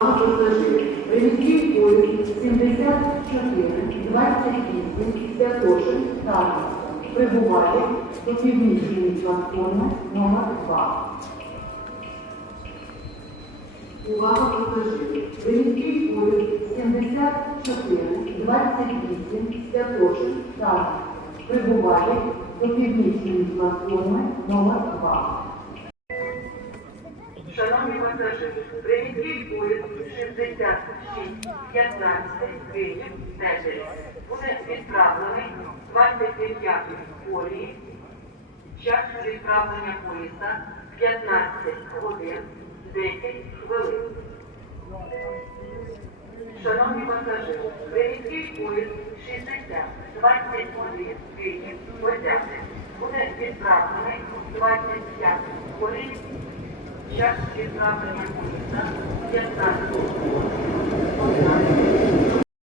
пасажирів. Приміський поїзд 74, 28, Святошин, Тарнівка. Прибуває до північної платформи номер 2. Увага пасажирів. Приміський поїзд 74, 28, Святошин, Тарнівка. Прибуває до північної платформи номер 2. Шановні пасажири, приміський 66, 15, Київ, 10 буде відправлений 29 колії. Час відправлення поїзда 15 годин 10 хвилин. Шановні пасажири, приміський поїзд 60, 21, Київ, 10 буде відправлений 25 колій Час відправлення поїзда 15 годин